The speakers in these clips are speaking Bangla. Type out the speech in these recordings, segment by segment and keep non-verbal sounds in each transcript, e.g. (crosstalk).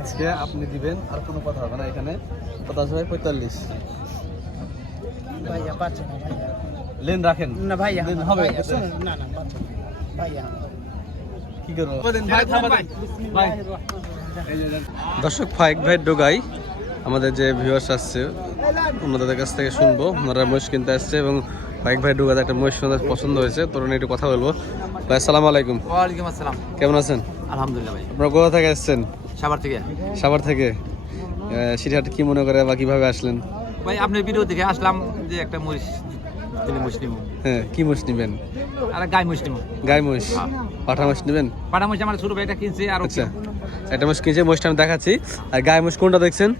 আজকে আপনি দিবেন আর কোনো কথা হবে না এখানে। পঞ্চাশ ভাই পঁয়তাল্লিশ। ভাইয়া পাচ্ছে না ভাইয়া? লেন রাখেন। না ভাইয়া হবে। না না ভাইয়া। কি করব? দর্শক ফাইক ভাই ডোগাই আমাদের যে ভিউয়ার্স আসছে ওনাদের কাছ থেকে শুনব। ওনারা মহিষ কিনতে আসছে এবং ফাইক ভাই ডোগাতে একটা মহিষ ওনাদের পছন্দ হয়েছে। তোর নিয়ে একটু কথা বলব। ভাই আসসালামু আলাইকুম। ওয়ালাইকুম আসসালাম। কেমন আছেন? আলহামদুলিল্লাহ ভাই। আপনারা কোথা থেকে আসছেন? সাবার থেকে? সাভার থেকে। কি মনে করে বা কীভাবে আসলেন? ভাই আপনার ভিডিও দেখে আসলাম যে একটা মরিচ তিনি মুসলিম হ্যাঁ কি নেবেন? আর গাই মুসলিম গাই মহিষ হ্যাঁ। পাঠা মহিষ নেবেন? পাটা মরিচ আমার ছোট ভাইটা কিনছে আর আচ্ছা। একটা কিনছে আমি দেখাচ্ছি। আর কোনটা দেখছেন?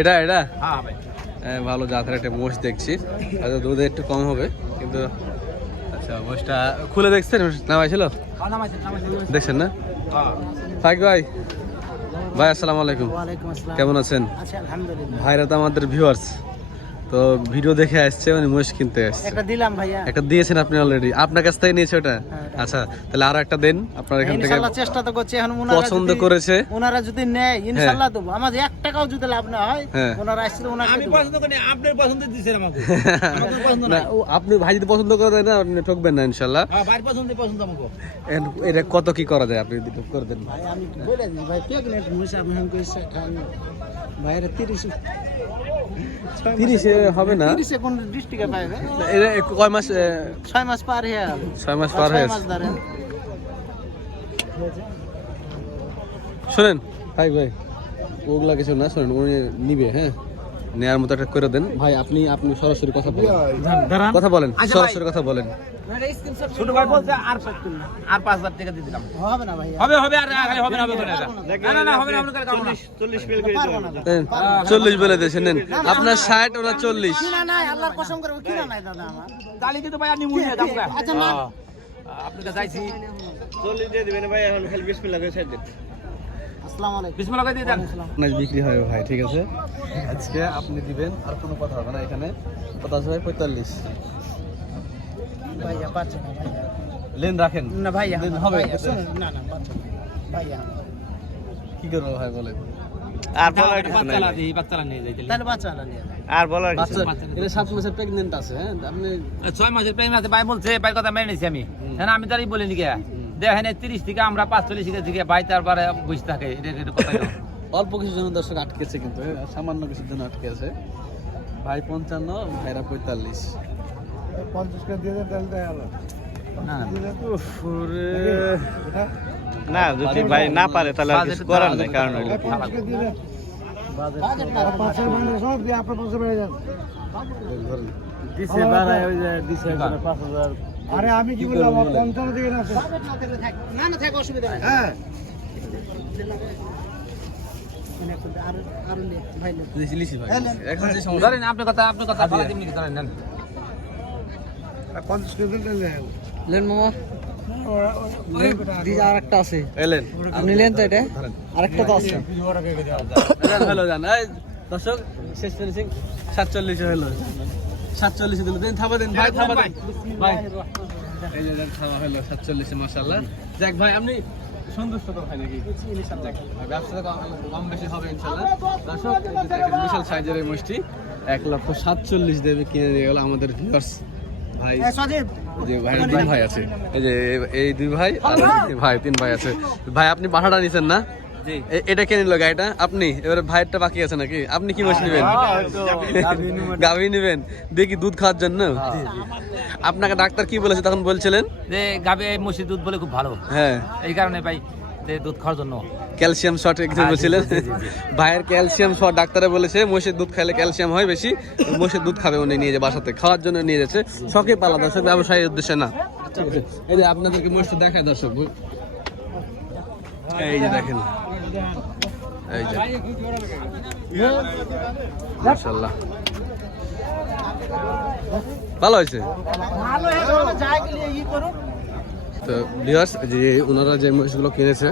এটা এটা? হ্যাঁ ভাই। হ্যাঁ, ভালো জাতের একটা মোষ দেখছি। হয়তো দুধে একটু কম হবে কিন্তু আচ্ছা মোষটা খুলে দেখছেন? নামাই ছিল নামাইছে নামাইছে। দেখছেন না? হ্যাঁ থাক ভাই। ভাই আসসালামু আলাইকুম। কেমন আছেন? ভাইরা তো আমাদের ভিউয়ার্স তো ভিডিও দেখে আসছে মানে মোষ কিনতে আসছে। একটা দিলাম ভাইয়া। একটা দিয়েছেন আপনি অলরেডি আপনার কাছ থেকে নিয়েছে ওটা? হ্যাঁ। আচ্ছা তাহলে আরও একটা দেন আপনার এখান থেকে। ইনশাআল্লাহ চেষ্টা তো করছি এখন ওনারা পছন্দ করেছে। ওনারা যদি নেয় ইনশাআল্লাহ দেবো। আমাদের এক টাকাও যদি লাভ না হয় হ্যাঁ। ওনারা আসলে ওনাকে আমি পছন্দ করি আপনার পছন্দ দিছেন আমাকে। (laughs) আমাদের পছন্দ না আপনি ভাই যদি পছন্দ করে দেন না আপনি ঠকবেন না ইনশাল্লাহ। হ্যাঁ ভাই পছন্দ পছন্দ আমাকে। এটা কত কি করা যায়? আপনি যদি করে দেন। ভাই আমি বলে দিই ভাই হাম কইছে ভাইরা 30 তিরিশে হবে না? 30 কোন ডিস্ট্রিক্টে পাইবে এটা কয় মাস ছয় মাস পার হয়ে গেল। ছয় মাস পার হয়ে শোনেন ভাই ভাই ওগুলা কিছু না শোনেন উনি নিবে হ্যাঁ? নেয়ার মতো একটা করে দেন। ভাই আপনি আপনি সরাসরি কথা বলেন। কথা বলেন আচ্ছা সরাসরি কথা বলেন। ছোট ভাই বলছে আর আর 5000 টাকা দিয়ে দিলাম। হবে না ভাই। হবে হবে আর হবে না হবে না না। না না হবে না হবে না 40 40 করে চল্লিশ বলে দিয়েছেন নেন। আপনার ষাট ওনার চল্লিশ। কিনা নাই আল্লাহর কসম করে কিনা নাই দাদা আমার। গালি দিতে ভাই আপনি মুড়িয়ে আচ্ছা না। আপনাকে যাইছি। 40 দিয়ে দিবেন ভাই এখন খালি 20 মিনিট লাগে ছেড়ে দেন। আসসালামু আলাইকুম। বিসমিল্লাহ দিয়ে দেন। আপনার বিক্রি হয় ভাই ঠিক আছে? আজকে আপনি দিবেন আর কোনো কথা হবে না এখানে। পঞ্চাশ ভাই পঁয়তাল্লিশ। ভাইয়া পাচ্ছে না ভাইয়া। লেন রাখেন। না ভাইয়া লেন হবে। না না পাচ্ছে ভাইয়া। কি করব ভাই বলেন। আর বলার কিছু নাই। তাহলে। বাচ্চা নিয়ে আর বলার কিছু এটা মাসের প্রেগনেন্ট আছে হ্যাঁ? আপনি মাসের প্রেগনেন্ট আছে ভাই বলছে ভাই কথা মেনে নিছি আমি। হ্যাঁ আমি তারই বলিনি কে দেখেন তিরিশ থেকে আমরা পাঁচচল্লিশ থেকে ভাই তারপরে বসে থাকে। (laughs) অল্প কিছুর জন্য দর্শক আটকেছে কিন্তু হ্যাঁ, সামান্য কিছুর জন্য আটকে আছে ভাই পঞ্চান্ন ভাইরা পঁয়তাল্লিশ। না। না যদি ভাই না পারে তাহলে আর কিছু করার নাই কারণ হইল কি? বাজেট না, আরে আমি কি বললাম পঞ্চান্ন না না। না না থাক অসুবিধা নেই। হ্যাঁ। কথা কথা লেন মামা। দিদা আর একটা আছে এলেন আপনি লেন তো এটা। আরেকটা তো আছে। হলো জান। দর্শক শেষ ফিনিশিং সাতচল্লিশ হলো। সাতচল্লিশ দিল। দিন থাবা দিন ভাই থাবা দিন। ভাই। এই যে দেন, থাবা হলো সাতচল্লিশে মাসাল্লাহ যাক ভাই আপনি সন্তুষ্ট তো ভাই নাকি? ব্যবসা কম কম বেশি হবে ইনশাল্লাহ দর্শক বিশাল সাইজের এই এক লক্ষ সাতচল্লিশ দেবে কিনে দিয়ে গেল আমাদের ভিউয়ার্স ভাই সজীব। যে ভাই দুই ভাই আছে। এই যে এই দুই ভাই আর ভাই তিন ভাই আছে। ভাই আপনি পাঠাটা নিছেন না? এটা কে নিল গাড়িটা? আপনি? এবারে ভাইয়েরটা বাকি আছে নাকি? আপনি কি মাছ নেবেন? গাভী নেবেন। দেখি দুধ খাওয়ার জন্য? আপনাকে ডাক্তার কি বলেছে তখন বলছিলেন? যে গাবে মসজিদ দুধ বলে খুব ভালো। হ্যাঁ। এই কারণে ভাই যে দুধ খাওয়ার জন্য। ক্যালসিয়াম শর্ট হ্যাঁ, বলছিলেন। ভাইয়ের ক্যালসিয়াম শর্ট ডাক্তারে বলেছে মোষের দুধ খাইলে ক্যালসিয়াম হয় বেশি মোষের দুধ খাবে উনি নিয়ে যে বাসাতে। খাওয়ার জন্য নিয়ে যাচ্ছে। শখে পালা দর্শক ব্যবসায়ীর উদ্দেশ্যে না। এই যে আপনাদেরকে মোষটা দেখায় দর্শক এই যে দেখেন। এই যে। মাশাআল্লাহ। ভালো হয়েছে? তো ভিউয়ার্স যে ওনারা যে মহিষগুলো কিনেছে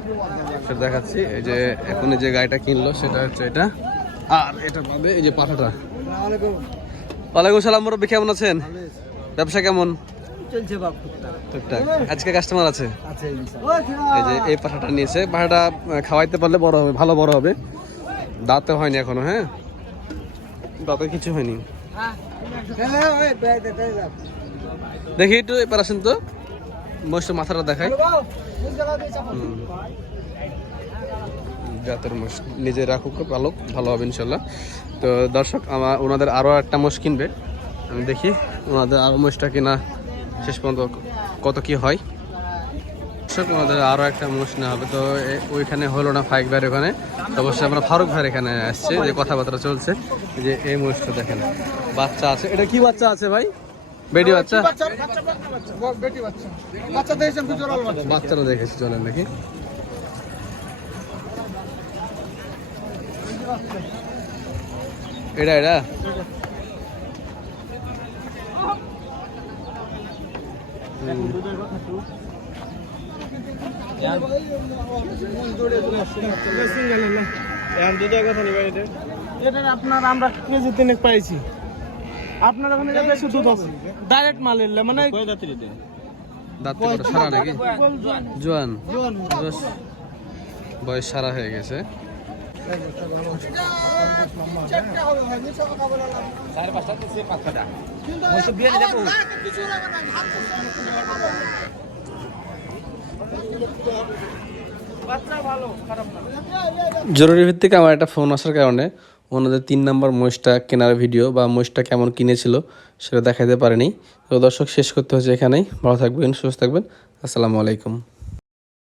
সেটা দেখাচ্ছি। এই যে এখন যে গাড়িটা কিনলো সেটা হচ্ছে এটা। আর এটা পাবে এই যে পাঠাটা। ওয়ালাইকুম সালাম মুরব্বী কেমন আছেন? ব্যবসা কেমন? চলছে বাপ টুকটাক। আজকে কাস্টমার আছে। আছে এই যে এই পাঠাটা নিয়েছে। পাঠাটা খাওয়াইতে পারলে বড় হবে ভালো বড় হবে। দাঁতে হয়নি এখনও হ্যাঁ? দাঁতে কিছু হয়নি। দেখি একটু এবার আসেন তো। মোষ্ট মাথাটা দেখাই। হুম। জাতের মোষ নিজে রাখুক পালক ভালো হবে ইনশাল্লাহ। তো দর্শক আমার ওনাদের আরও একটা মোষ কিনবে। আমি দেখি ওনাদের আরও মোষটা কিনা শেষ পর্যন্ত কত কি হয়? ওনাদের আরও একটা নেওয়া হবে। তো ওইখানে হলো না ফাইক ভাইয়ের ওখানে? অবশ্যই আমরা ফারুক ভাইয়ের এখানে আসছে, যে কথাবার্তা চলছে। যে এই মোষটা দেখেন। বাচ্চা আছে। এটা কি বাচ্চা আছে ভাই? বেটি বাচ্চা? বাচ্চারা দেখেছি, চলেন নাকি এটা এটা? আপনার আমরা কেজি তিনেক পাইছি। আপনার ওখানে দশ ডাইরেক্ট মাল এলে মানে দাঁত সারা নাকি? জোয়ান। বয়স বয়স সারা হয়ে গেছে। জরুরি ভিত্তিক আমার একটা ফোন আসার কারণে ওনাদের তিন নাম্বার মহিষটা কেনার ভিডিও বা মহিষটা কেমন কিনেছিল সেটা দেখাতে পারেনি। তো দর্শক, শেষ করতে হচ্ছে এখানেই। ভালো থাকবেন, সুস্থ থাকবেন। আসসালামু আলাইকুম।